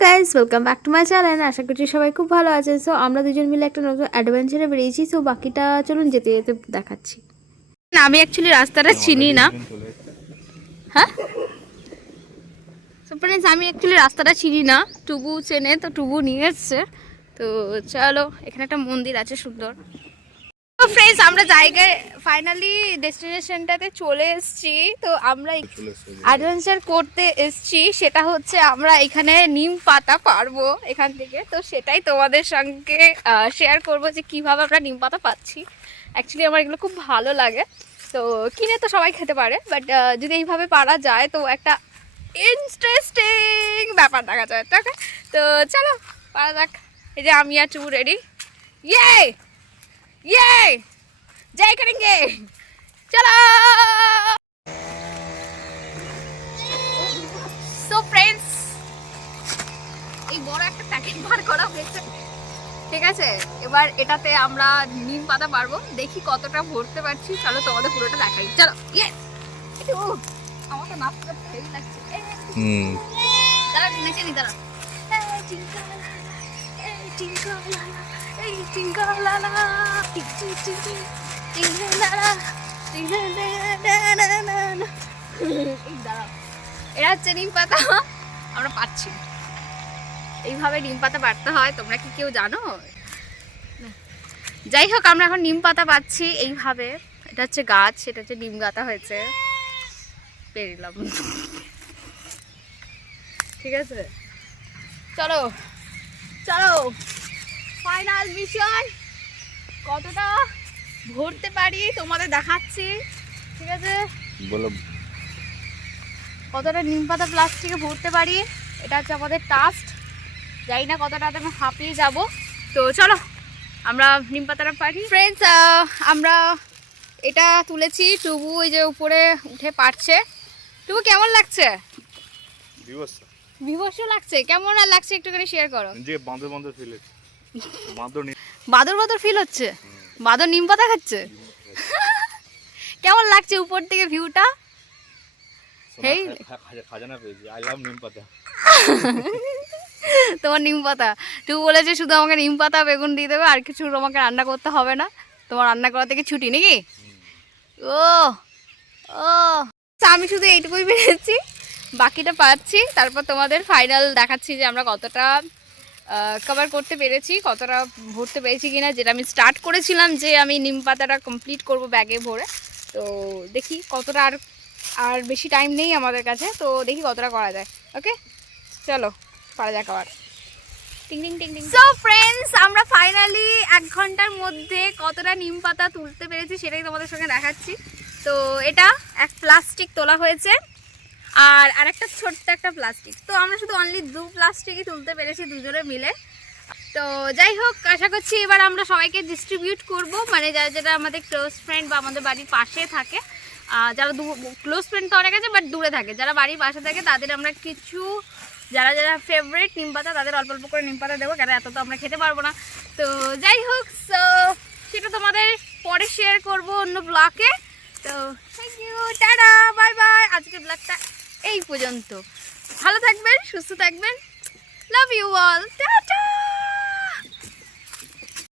Guys welcome back to my channel. আশা করছি সবাই খুব ভালো আছে। সো আমরা দুজন মিলে একটা নতুন অ্যাডভেঞ্চারে বেরিয়েছি। সো বাকিটা চলুন যেতে যেতে দেখাচ্ছি। না আমি অ্যাকচুয়ালি রাস্তাটা চিনি না। হ্যাঁ সো ফ্রেন্ডস আমি অ্যাকচুয়ালি রাস্তাটা চিনি না, টুবু চেনে, তো টুবু নিয়ে এসছে। তো চলো, এখানে একটা মন্দির আছে সুন্দর। তো ফ্রেন্ডস আমরা জায়গায় ফাইনালি ডেস্টিনেশনটাতে চলে এসেছি। তো আমরা অ্যাডভেঞ্চার করতে এসেছি, সেটা হচ্ছে আমরা এখানে নিম পাতা পারবো এখান থেকে। তো সেটাই তোমাদের সঙ্গে শেয়ার করবো যে কীভাবে আমরা নিম পাতা পাচ্ছি। অ্যাকচুয়ালি আমার এগুলো খুব ভালো লাগে, তো কিনে তো সবাই খেতে পারে, বাট যদি এইভাবে পারা যায় তো একটা ইন্টারেস্টিং ব্যাপার দেখা যায়। তো তো চলো পারা যাক। এই যে আমি আর টুবু রেডি। ইয়ে ये जय करेंगे, चलो। सो फ्रेंड्स এই বড় একটা প্যাকেট বার করা হয়েছে, ঠিক আছে। এবার এটাতে আমরা নিম পাতা পারবো, দেখি কতটা ভরতে পারছি। চলো তোমাদের পুরোটা দেখাই, চলো। ইয়ে আমার তো নাচতে হেভি লাগছে। দাঁড়া নেচে নি, দাঁড়া। এরা হচ্ছে নিম পাতা, আমরা পাচ্ছি। এইভাবে নিম পাতা পাড়তে হয়, তোমরা কি কেউ জানো? যাই হোক, আমরা এখন নিম পাতা পাচ্ছি এইভাবে। এটা হচ্ছে গাছ, এটা হচ্ছে নিম গাতা হয়েছে, পেরিলাম। ঠিক আছে, চলো চলো ফাইনাল মিশন। কতটা ভরতে পারি তোমাদের দেখাচ্ছি, ঠিক আছে। বলো কতটা নিম পাতা প্লাস্টিকে ভরতে পারি, এটা হচ্ছে আমাদের টাস্ক। জানি না কতটাতে আমি হাঁপিয়ে যাব। তো চলো আমরা নিম পাতাটা পারি। ফ্রেন্ডস আমরা এটা তুলেছি, টুবু ওই যে উপরে উঠে পারছে। টুবু কেমন লাগছে? বিভৎস লাগছে। কেমন আর লাগছে একটুখানি শেয়ার করো। বাঁদর বাঁদর ফিল হচ্ছে, বাদর বাদর ফিল হচ্ছে। বাদর নিম পাতা খাচ্ছে। কেমন লাগছে উপর থেকে ভিউটা? হেই খাজানা পেয়েছি। আই লাভ নিম পাতা। তোমার নিম পাতা, তুই বলেছে শুধু আমাকে নিম পাতা বেগুন দিয়ে দেবে, আর কিছু তোমাকে রান্না করতে হবে না। তোমার রান্না করা থেকে ছুটি নাকি? ও ও আমি শুধু এইটুকুই পেরেছি, বাকিটা পাচ্ছি। তারপর তোমাদের ফাইনাল দেখাচ্ছি যে আমরা কতটা কভার করতে পেরেছি, কতটা ভরতে পেরেছি কিনা। যেটা আমি স্টার্ট করেছিলাম যে আমি নিম পাতাটা কমপ্লিট করব ব্যাগে ভরে। তো দেখি কতটা, আর বেশি টাইম নেই আমাদের কাছে, তো দেখি কতটা করা যায়। ওকে চলো পারা যাক আবার। টিং টিং টিং টিং। সো ফ্রেন্ডস আমরা ফাইনালি 1 ঘন্টার মধ্যে কতটা নিম পাতা তুলতে পেরেছি সেটাই তোমাদের সঙ্গে দেখাচ্ছি। তো এটা এক প্লাস্টিক তোলা হয়েছে, আর আরেকটা ছোট্ট একটা প্লাস্টিক। তো আমরা শুধু অনলি 2 প্লাস্টিকই তুলতে পেরেছি দুজনে মিলে। তো যাই হোক, আশা করছি এবার আমরা সবাইকে ডিস্ট্রিবিউট করব, মানে যারা যারা আমাদের ক্লোজ ফ্রেন্ড বা আমাদের বাড়ির পাশে থাকে। যারা ক্লোজ ফ্রেন্ড তো অনেক আছে, বাট দূরে থাকে, যারা বাড়ির পাশে থাকে তাদের আমরা কিছু, যারা যারা ফেভারিট নিম পাতা তাদের অল্প অল্প করে নিম পাতা দেবো, কারণ এত তো আমরা খেতে পারবো না। তো যাই হোক, সেটা তোমাদের পরে শেয়ার করব অন্য ব্লগে। তো thank you, tata, bye bye. আজকের ব্লগটা এই পর্যন্ত। ভালো থাকবেন, সুস্থ থাকবেন, লাভ ইউ অল, টাটা।